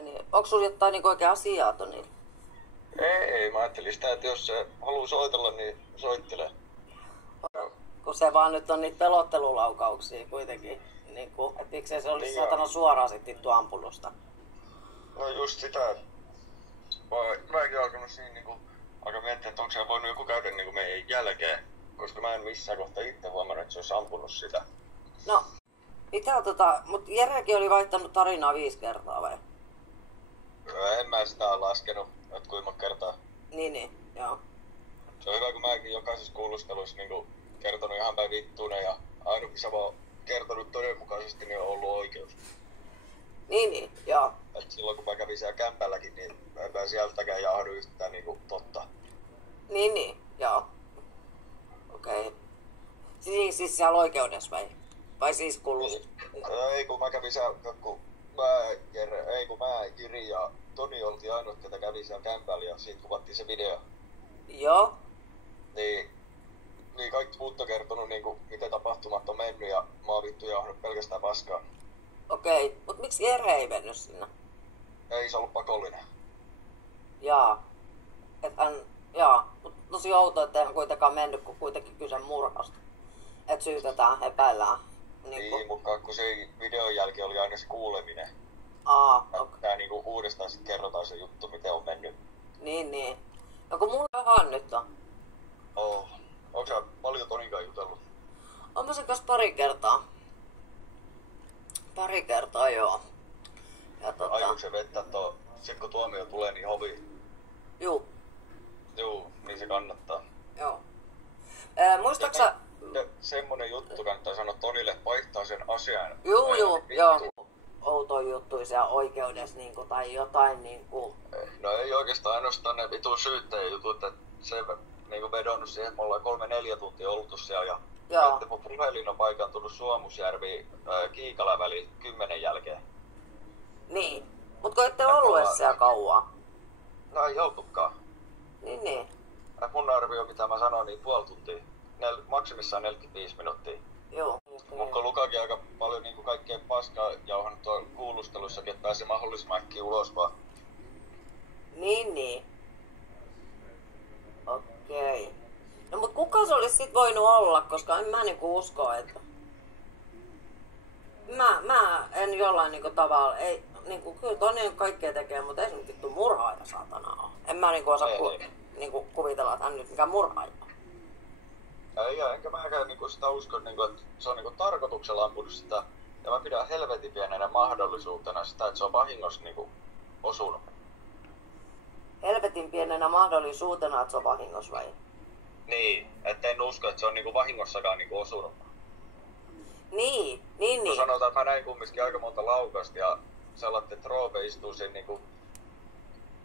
Niin. Onko sulla jotain niin oikein asiaa Tonilla? Ei, mä ajattelin sitä, että jos se haluaa soitella, niin soittele. Kun se vaan nyt on niitä pelottelulaukauksia kuitenkin. Niin kuin, että miksei se olisi Niin saatana suoraan sitten vittu ampulusta. No just sitä. Mäkin alkanut siinä niinku, alkaa miettiä, että onko se voinut joku käydä niinku meidän jälkeen. Koska mä en missään kohtaa itse huomannut, että se olisi ampunut sitä. No, mut Jerekin oli vaihtanut tarinaa 5 kertaa vai? En mä sitä laskenut, että kuinka kertaa. Niin, joo. Se on hyvä, kun mäkin jokaisessa kuulustelussa niinku kertonut ihan päin vittuinen ja aina kun sä vaan kertonut todenmukaisesti, niin on ollut oikeus. Niin, joo. Et silloin kun mä kävin siellä kämpälläkin, niin en mä sieltäkään jahdu yhtään niinku totta. Niin, joo. Okei. Okay. Siis siellä oikeudessa vai? Vai siis kuuluu? Ei kun mä kävin siellä, kun mä, Jiri ja Toni oltiin ainut, ketä kävi siellä kämpällä ja siitä kuvattiin se video. Joo. Niin kaikki muut on kertonut niinku, miten tapahtumat on mennyt ja mä oon vittu jahdunut pelkästään paskaa. Okei, mut miksi Jere ei mennyt sinne? Ei se ollut pakollinen. Jaa. Mut tosi outoa, että eihän kuitenkaan mennyt, kun kuitenkin kyse murhasta. Et syytetään, epäillään. Niin, mutta kun se videon jälkeen oli aina se kuuleminen. Okay. Niinku uudestaan sit kerrotaan se juttu, miten on mennyt. Niin. No kun mulla vähän nyt on. Onko sä paljon Toninkaan jutellut? Oon mä sen kanssa pari kertaa. Pari kertaa, joo. Ja Aikooko se vettä sit kun tuomio tulee, niin hovi? Juu, niin se kannattaa. joo. Muistaaksä... Semmonen juttu kannattaa sanoa Tonille, vaihtaa sen asian. Joo. Outo juttuja siellä oikeudessa niinku, tai jotain niinku... No ei oikeastaan ainoastaan ne vitun syyttäjän jutut, että se niinku vedonnut siihen, että me ollaan 3-4 tuntia oltu siellä ja että mun puhelin on paikantunut Suomusjärvi Kiikalan väliin 10 jälkeen. Niin, mut kun ette ollut edes siellä kauan. No ei oltukaan. Niin. Mun arvio, mitä mä sanoin, niin puoli tuntia. Maksimissaan 45 minuuttia. Joo. Mutta Lukakin aika paljon niin kaikkea paskaa jauhannut tuolla kuulustelussakin, että pääsee mahdollisimman äkkiä ulos vaan. Niin. Okei. No mut kuka se olisi sit voinut olla, koska en mä niinku usko, että... Mä en jollain niinku tavalla, ei niinku, kyllä Toni kaikkea tekee, mutta ei se nyt vittu murhaaja saatana oo. En mä niinku osaa niinku kuvitella, että hän nyt mikään murhaaja. Ei, enkä mäkään niinku sitä usko, niinku, että se on niinku tarkoituksella ampunut sitä. Ja mä pidän helvetin pienenä mahdollisuutena sitä, että se on vahingossa niinku osunut. Helvetin pienenä mahdollisuutena, että se on vahingossa vai? Niin, että en usko, että se on niinku vahingossakaan niinku osunut. Niin. No sanotaan, että mä näin kumminkin aika monta laukasta ja sellainen, että Roope istuu siinä niinku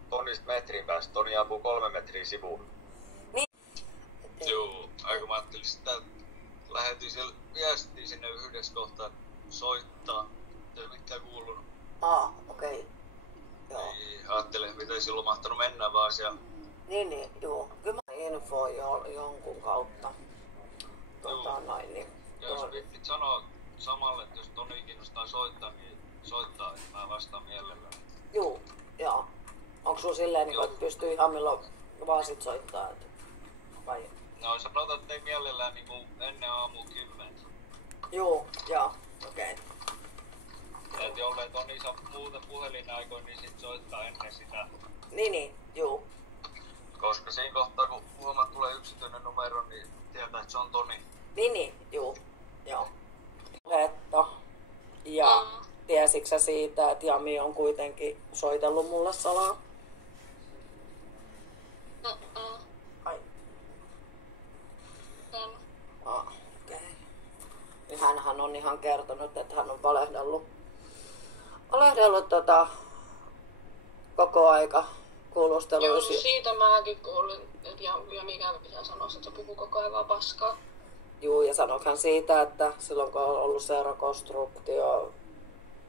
Tonista metrin päästä. Toni ampuu 3 metriä sivuun. Niin. Joo, aika mä ajattelin sitä, että lähetin siellä viestiä sinne yhdessä kohtaa soittaa. Ei mitään kuulunut. Okei. Joo. Niin, ajattelin, miten silloin mahtanut mennä vaan siellä. Niin, joo. Kyllä mä infoin jonkun kautta. Noin, niin. Ja jos viittit sanoa samalle, että jos Toni kiinnostaa soittaa, niin soittaa, että mä vastaan mielellään. Joo. Onko sulla silleen, niin, että pystyy ihan milloin vaan sit soittaa? Vai? No sanotaan, että ei mielellään niin kuin ennen aamulla 10. Joo, okei. Et jollei Toni saa muuten puhelinaikoin, niin sit soittaa ennen sitä. Niin, joo. Koska siinä kohtaa, kun huomaat tulee yksityinen numero, niin tietää, että se on Toni. Niin, joo. Ja tiesitkö sä siitä, että Jami on kuitenkin soitellut mulle salaa? Ai. Okei. Hänhän on ihan kertonut, että hän on valehdellut koko aika kuulusteluissa. Joo, siitä mäkin kuulin, että Jami pitää sanoa, että se puhuu koko ajan vaan paskaa. Juu, ja sanoihan siitä, että silloin kun on ollut se rekonstruktio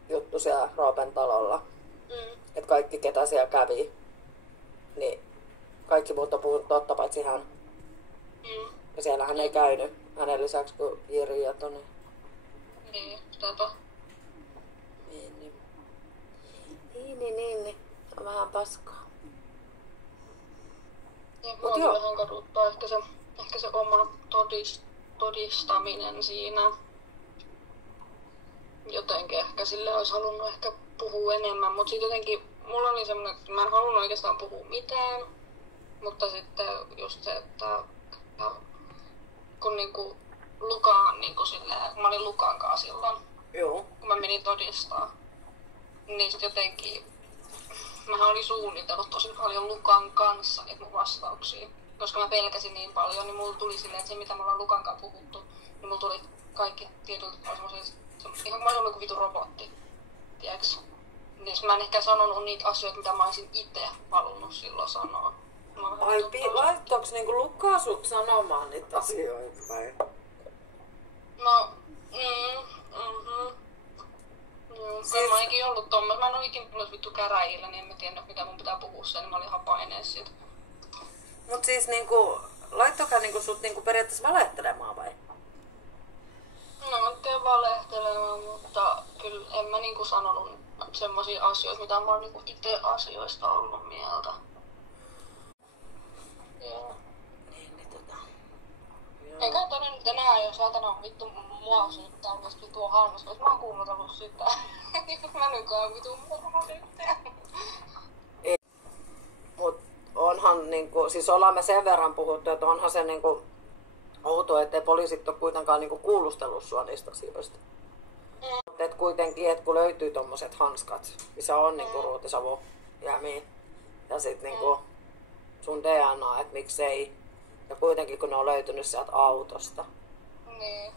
juttu siellä Roopen talolla, että kaikki ketä siellä kävi, niin kaikki muut on puhunut totta paitsi hän. Ja siellä hän ei käynyt hänen lisäksi kuin Jiri ja Toni. Niin, sitäpä. Niin. taskaa. Ja mua vähän kaduttaa ehkä se oma todistaminen siinä. Jotenkin ehkä sille olisi halunnut ehkä puhua enemmän, mutta sitten jotenkin mulla oli semmoinen, että mä en halunnut oikeastaan puhua mitään, mutta sitten just se, että kun niinku Lukaan niinku silleen, kun mä olin Lukan kanssa silloin, Joo. kun mä menin todistaa, niin sit jotenkin mähän olin suunnitellut tosi paljon Lukan kanssa mun vastauksia. Koska mä pelkäsin niin paljon, niin mulla tuli silleen, että se mitä me ollaan Lukan kanssa puhuttu, niin mulla tuli kaikki tietyt ihan kuin mä olin joku vitu robotti, tiiäks? Niin mä en ehkä sanonut niitä asioita, mitä mä olisin itse halunnut silloin sanoa. Ai, laittoiko niinku Lukaa sut sanomaan niitä asioita vai? No, siis... Mä enkin ollut tommoinen. Mä en oo ikinä ollut vittu käräjillä, niin en mä tiennyt mitä mun pitää puhua sen, niin mä olin ihan paineessa siitä. Mut siis niinku, laittokaa niinku sut niinku periaatteessa valehtelemaan vai? No mä en valehtelemaan, mutta kyllä en mä niinku sanonut semmosia asioita, mitä mä oon niinku ite asioista ollut mieltä. Joo. Eikä tonne nyt enää, jos saatana on vittu mua syyttää myös vitua halvasta, jos mä oon kuunnellut sitä. Mä nykyään vitu mua syyttää. Mut onhan niinku, siis ollaan me sen verran puhuttu, että onhan se niinku outoa, ettei poliisit ole kuitenkaan niinku kuulustellut sua niistä asioista. Et kuitenkin, et kun löytyy tommoset hanskat, missä on niinku ruutisavu jäämiä ja sit niinku sun DNA, et miksei. Ja kuitenkin kun ne on löytynyt sieltä autosta. Niin.